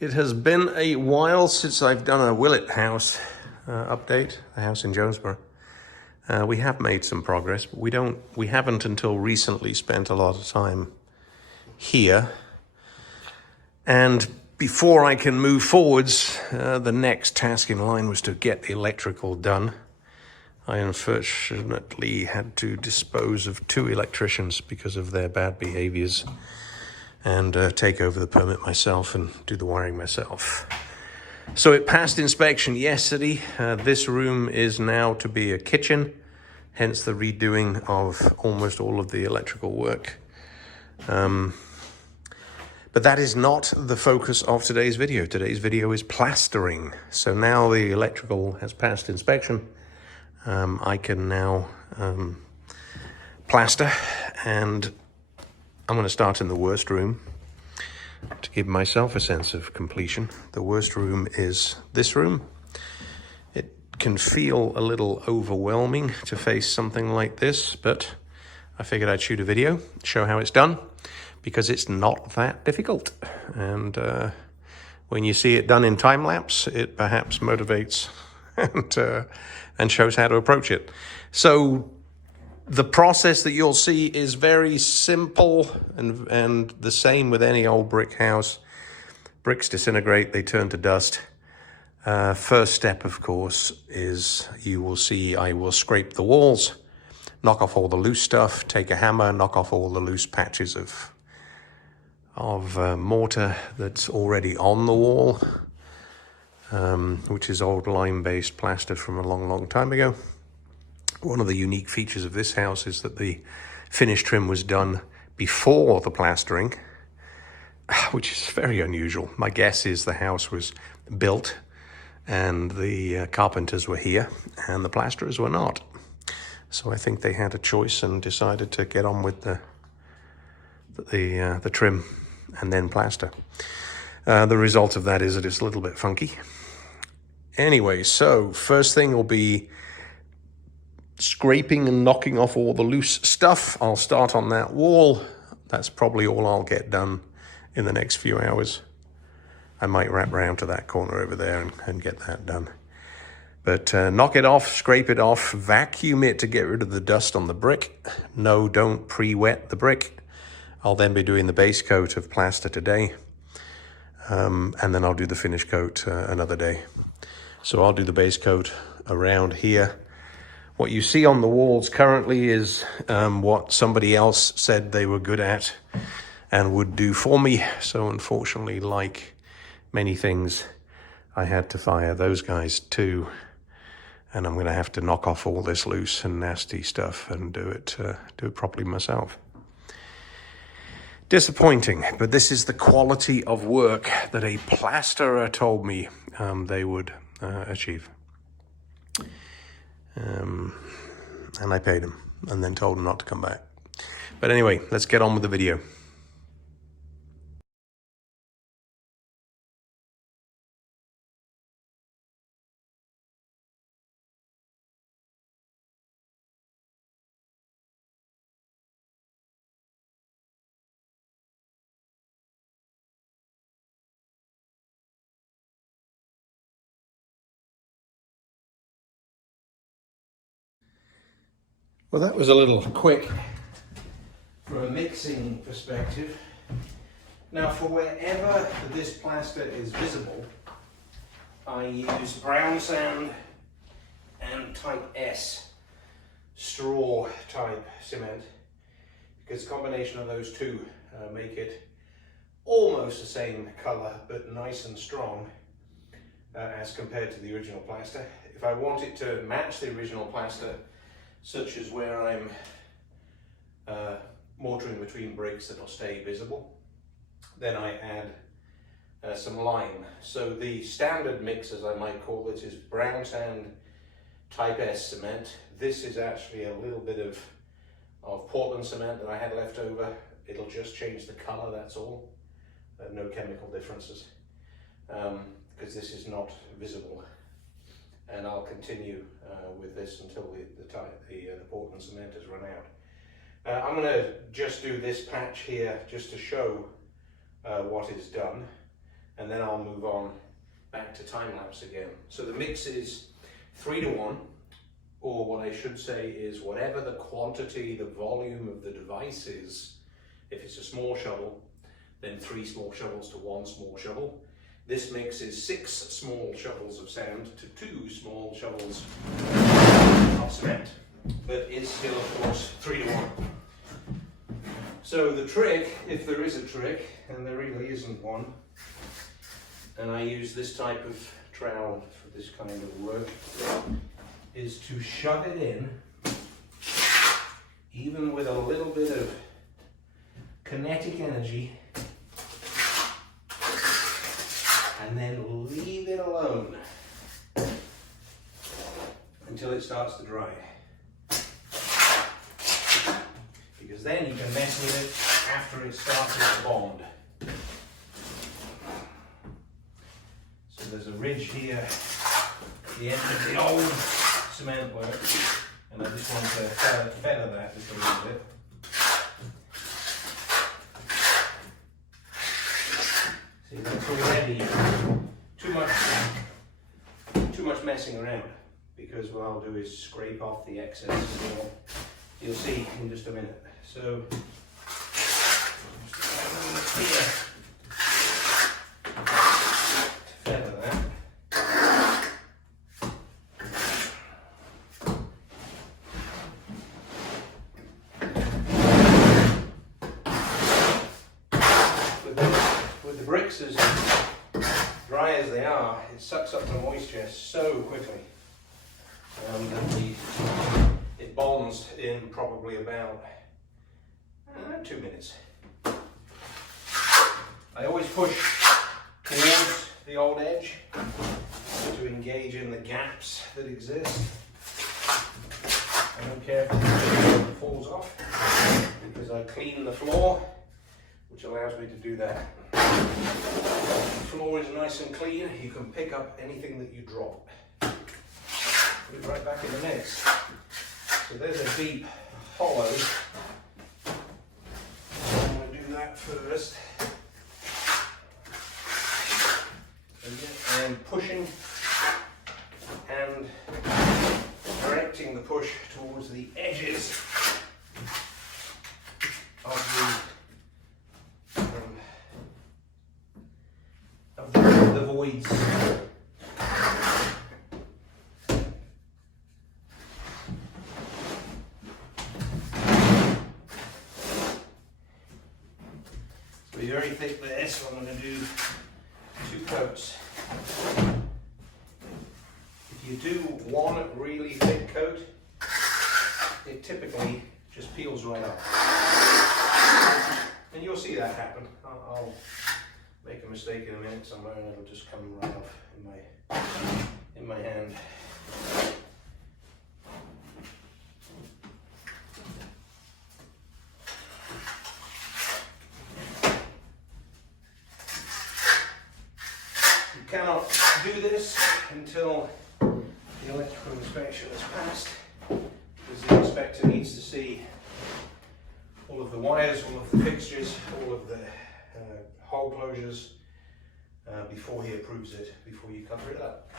It has been a while since I've done a Willet house update, the house in Jonesboro. We have made some progress, but we haven't until recently spent a lot of time here. And before I can move forwards, the next task in line was to get the electrical done. I unfortunately had to dispose of 2 electricians because of their bad behaviors and take over the permit myself and do the wiring myself. So it passed inspection yesterday. This room is now to be a kitchen, hence the redoing of almost all of the electrical work. But that is not the focus of today's video. Today's video is plastering. So now the electrical has passed inspection. I can now plaster, and I'm going to start in the worst room to give myself a sense of completion. The worst room is this room. It can feel a little overwhelming to face something like this, but I figured I'd shoot a video, show how it's done, because it's not that difficult. And when you see it done in time lapse, it perhaps motivates and shows how to approach it. So the process that you'll see is very simple and the same with any old brick house. Bricks disintegrate, they turn to dust. First step, of course, is you will see I will scrape the walls, knock off all the loose stuff, take a hammer, knock off all the loose patches of mortar that's already on the wall, which is old lime-based plaster from a long, long time ago. One of the unique features of this house is that the finish trim was done before the plastering, which is very unusual. My guess is the house was built and the carpenters were here and the plasterers were not. So I think they had a choice and decided to get on with the trim and then plaster. The result of that is that it's a little bit funky. Anyway, so first thing will be scraping and knocking off all the loose stuff. I'll start on that wall. That's probably all I'll get done in the next few hours. I might wrap around to that corner over there and get that done. But knock it off, scrape it off, vacuum it to get rid of the dust on the brick. No, don't pre-wet the brick. I'll then be doing the base coat of plaster today. And then I'll do the finish coat another day. So I'll do the base coat around here. What you see on the walls currently is what somebody else said they were good at and would do for me. So unfortunately, like many things, I had to fire those guys too. And I'm going to have to knock off all this loose and nasty stuff and do it properly myself. Disappointing, but this is the quality of work that a plasterer told me they would achieve. And I paid him and then told him not to come back. But anyway, let's get on with the video. Well, that was a little quick from a mixing perspective. Now, for wherever this plaster is visible, I use brown sand and type S straw type cement, because the combination of those two make it almost the same color but nice and strong as compared to the original plaster. If I want it to match the original plaster, such as where I'm mortaring between bricks that'll stay visible, then I add some lime. So the standard mix, as I might call it, is brown sand type S cement. This is actually a little bit of Portland cement that I had left over. It'll just change the color, that's all. No chemical differences, because this is not visible. And I'll continue with this until the Portland cement has run out. I'm going to just do this patch here just to show what is done. and then I'll move on back to time lapse again. So the mix is 3-to-1, or what I should say is whatever the quantity, the volume of the device is. If it's a small shovel, then 3 small shovels to 1 small shovel. This mix is 6 small shovels of sand to 2 small shovels of cement, but is still, of course, 3-to-1. So the trick, if there is a trick, and there really isn't one, and I use this type of trowel for this kind of work, is to shove it in, even with a little bit of kinetic energy, and then leave it alone until it starts to dry. Because then you can mess with it after it starts to bond. So there's a ridge here at the end of the old cement work, and I just want to feather that just a little bit. See, that's already too much messing around, because what I'll do is scrape off the excess. You'll see in just a minute. So here to feather that. With the bricks as dry as they are, it sucks up the moisture so quickly that it bonds in probably about 2 minutes. I always push towards the old edge to engage in the gaps that exist. I don't care if it falls off, because I clean the floor, which allows me to do that. The floor is nice and clean. You can pick up anything that you drop. Put it right back in the mix. So there's a deep hollow. I'm going to do that first. And pushing and directing the push towards the edges of the voids. So you're very thick there, so I'm going to do 2 coats. If you do one really thick coat, it typically just peels right off. And you'll see that happen. I'll make a mistake in a minute somewhere and it'll just come right off in my hand. You cannot do this until the electrical inspection is passed, because the inspector needs to see all of the wires, all of the fixtures, all of the hole closures before he approves it, before you cover it up.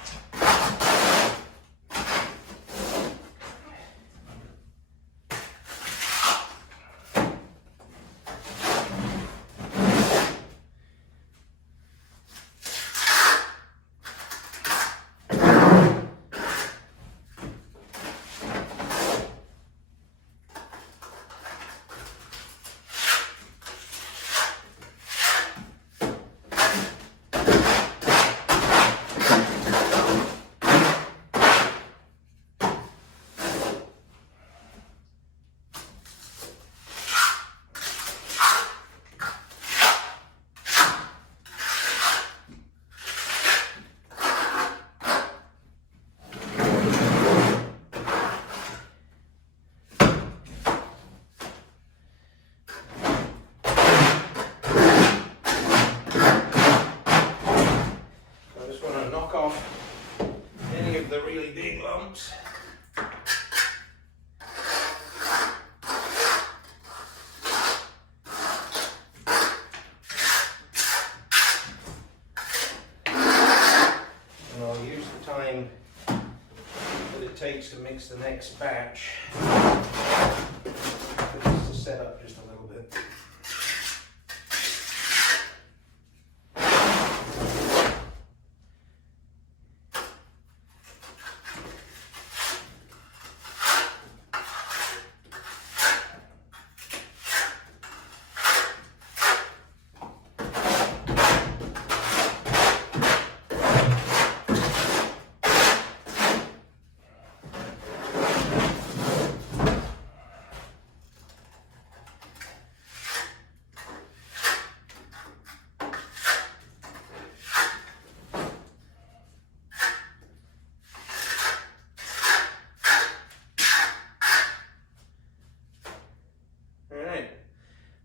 The really big lumps. time that it takes to mix the next batch. Just to set up just a little bit.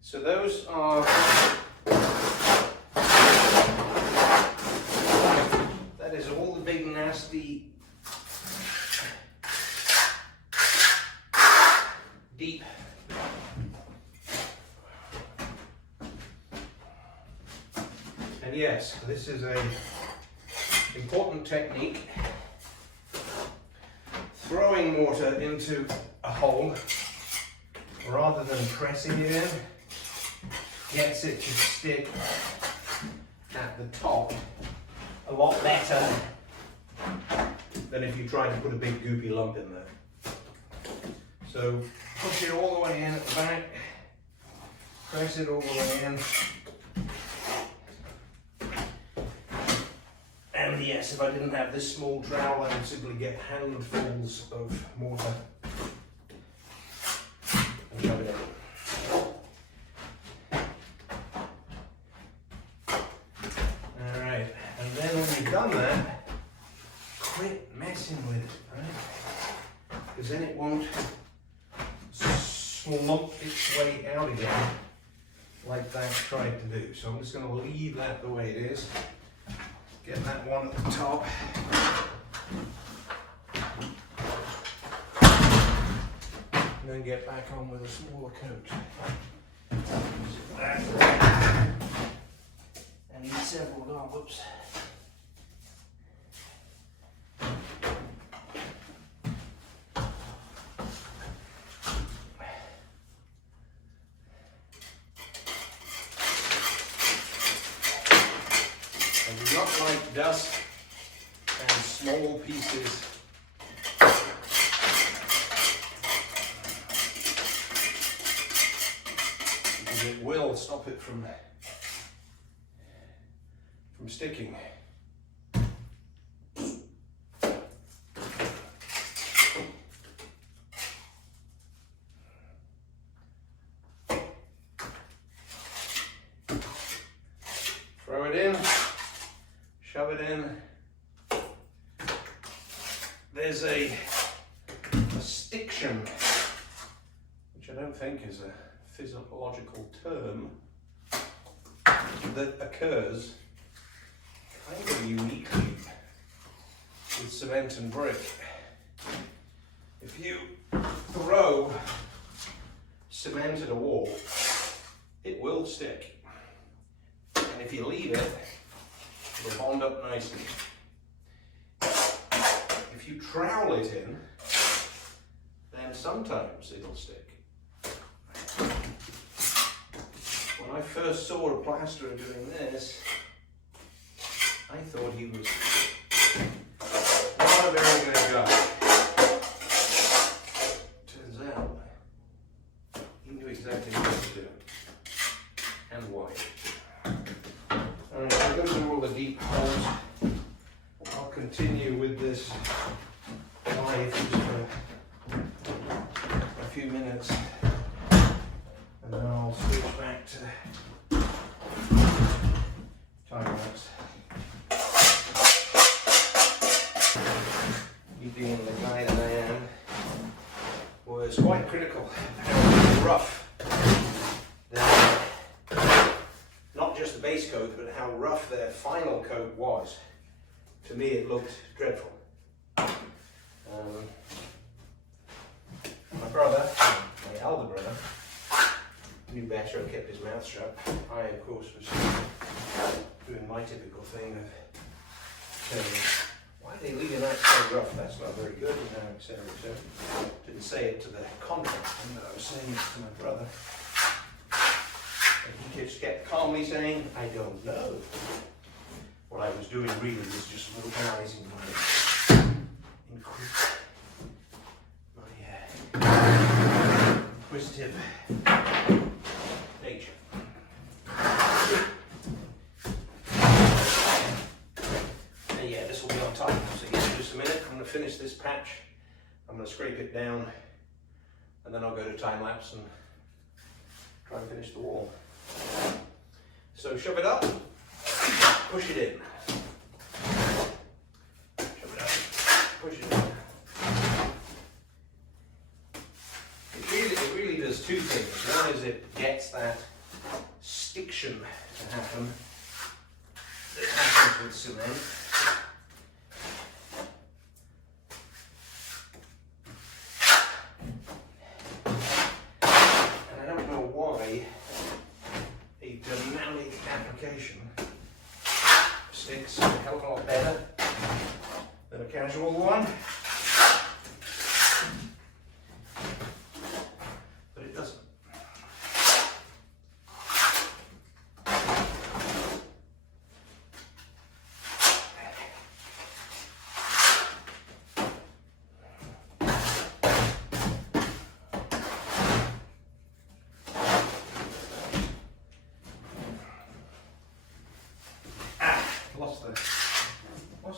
So those are, that is all the big nasty deep and yes, this is a important technique. Throwing mortar into a hole rather than pressing it in gets it to stick at the top a lot better than if you try to put a big goopy lump in there. So push it all the way in at the back, press it all the way in, and yes, if I didn't have this small trowel I would simply get handfuls of mortar and shove it in. Done that, quit messing with it, right? Because then it won't slump its way out again like that tried to do. So I'm just going to leave that the way it is. Get that one at the top. And then get back on with a smaller coat. So that. I need several whoops. Not like dust and small pieces. Because it will stop it from sticking. Throw it in. Shove it in. There's a stiction, which I don't think is a physiological term, that occurs kind of uniquely with cement and brick. If you throw cement at a wall, it will stick. And if you leave it, it'll bond up nicely. If you trowel it in, then sometimes it'll stick. When I first saw a plasterer doing this, I thought he was not a very good guy. Turns out, he knew exactly what to do and why. Alright, so those are all the deep holes. I'll continue with this knife just for a few minutes and then I'll switch back to time lapse. You being the guy that I am was quite critical of how rough not just the base coat, but how rough their final coat was. To me, it looked dreadful. My brother, my elder brother, knew better and kept his mouth shut. I, of course, was doing my typical thing of turning Why are they leaving that so rough? That's not very good, etc., etc. Didn't say it to the contractor, but I was saying it to my brother. And he just kept calmly saying, I don't know. What I was doing really was just localizing my inquisitive nature. And yeah, this will be on time. So in just a minute, I'm going to finish this patch. I'm going to scrape it down, and then I'll go to time lapse and try and finish the wall. So shove it up, push it in. Shove it up, push it in. It really does two things. One is it gets that stiction to happen that happens with cement. And I don't know why a dynamic application sticks a hell of a lot better than a casual one. But it doesn't. Lost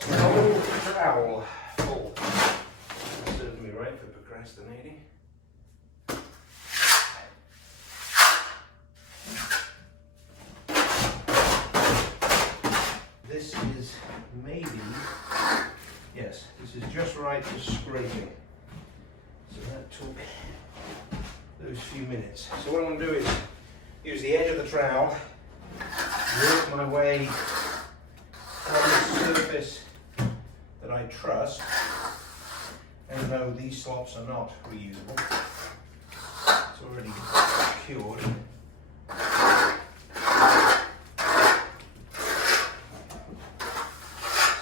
the whole trowel full. That serves me right for procrastinating. This is maybe, yes, this is just right for scraping. So that took those few minutes. So what I'm going to do is use the edge of the trowel, work my way on the surface that I trust, and no, these slots are not reusable. It's already cured.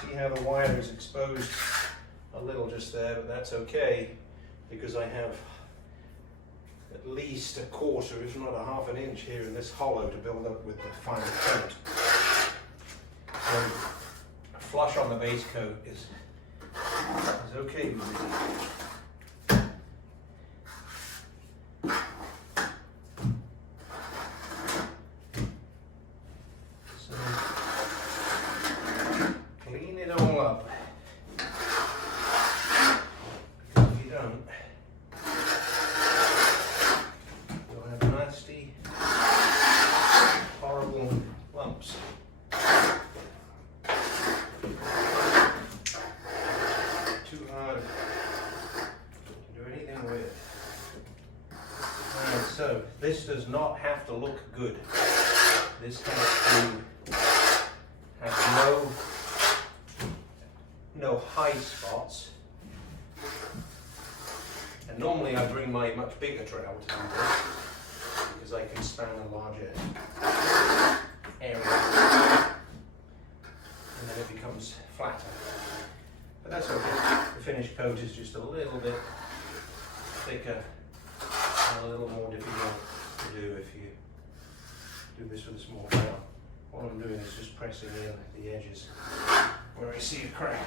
See how the wire is exposed a little just there, but that's okay because I have at least a quarter, if not a half an inch here in this hollow to build up with the final coat. So a flush on the base coat is okay with me. So clean it all up. Because if you don't, you'll have nasty, horrible lumps. Too hard to do anything with. Alright, so this does not have to look good. This has to have no high spots. And normally I bring my much bigger trowel to do this because I can span a larger area and then it becomes flatter. But that's okay. The finished coat is just a little bit thicker and a little more difficult to do if you do this with a small trowel. What I'm doing is just pressing in the edges where I see a crack.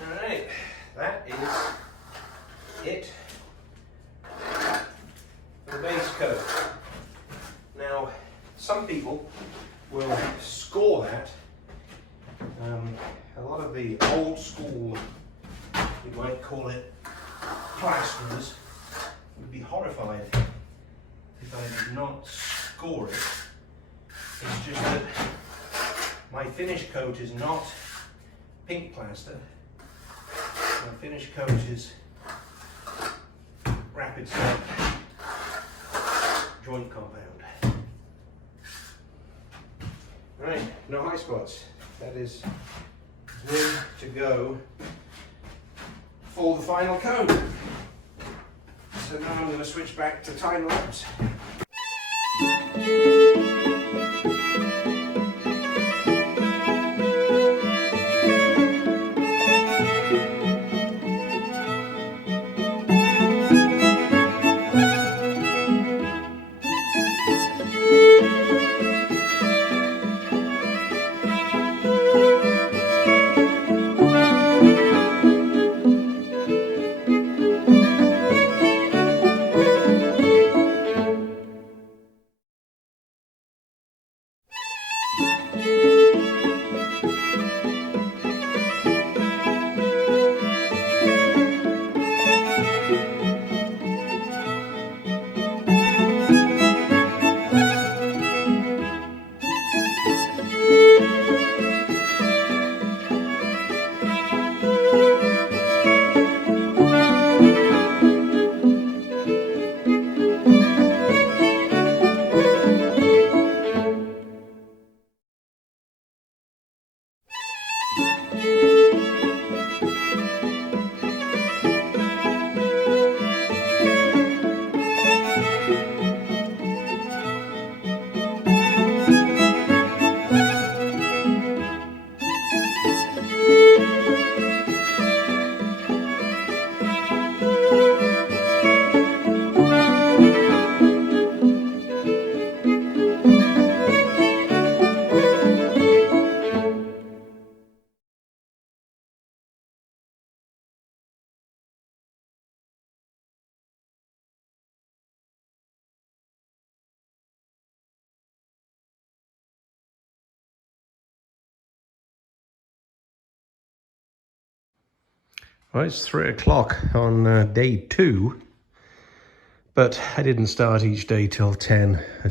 Alright, that is it for the base coat. Now, some people will score that. A lot of the old school, we might call it plasterers, would be horrified if I did not score it. It's just that my finish coat is not pink plaster. My finish coat is rapid set joint compound. Right, no high spots. That is good to go for the final coat. So now I'm going to switch back to time lapse. Well, it's 3 o'clock on day 2, but I didn't start each day till 10. I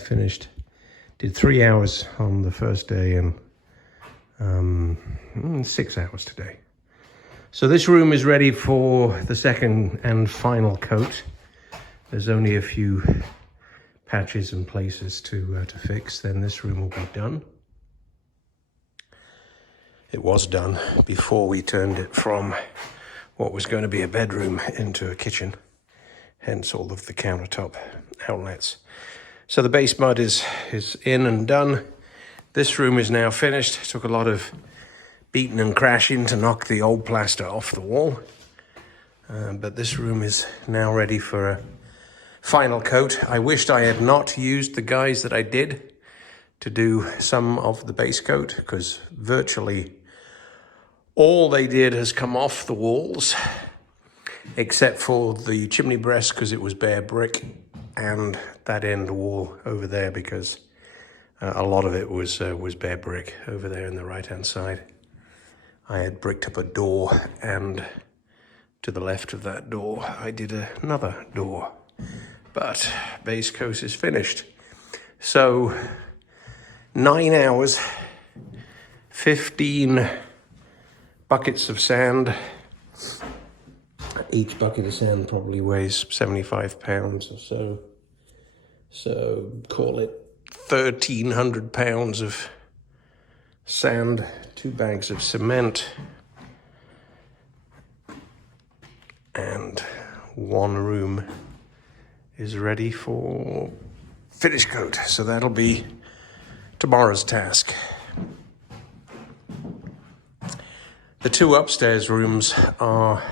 did 3 hours on the first day and 6 hours today. So this room is ready for the second and final coat. There's only a few patches and places to fix, then this room will be done. It was done before we turned it from what was going to be a bedroom into a kitchen, hence all of the countertop outlets. So the base mud is in and done. This room is now finished. It took a lot of beating and crashing to knock the old plaster off the wall. But this room is now ready for a final coat. I wished I had not used the guys that I did to do some of the base coat, because virtually all they did has come off the walls, except for the chimney breast, because it was bare brick, and that end wall over there, because a lot of it was bare brick over there in the right-hand side. I had bricked up a door, and to the left of that door, I did another door. But base coat is finished. So 9 hours, 15 buckets of sand. Each bucket of sand probably weighs 75 pounds or so. So call it 1,300 pounds of sand, 2 bags of cement, and one room is ready for finish coat. So that'll be tomorrow's task. The 2 upstairs rooms are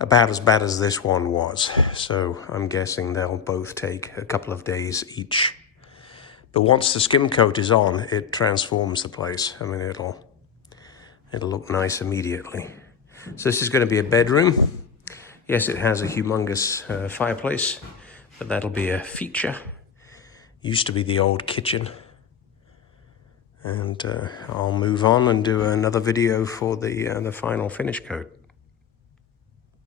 about as bad as this one was, so I'm guessing they'll both take a couple of days each. But once the skim coat is on, it transforms the place. I mean, it'll look nice immediately. So this is going to be a bedroom. Yes, it has a humongous fireplace, but that'll be a feature. Used to be the old kitchen. And I'll move on and do another video for the final finish coat.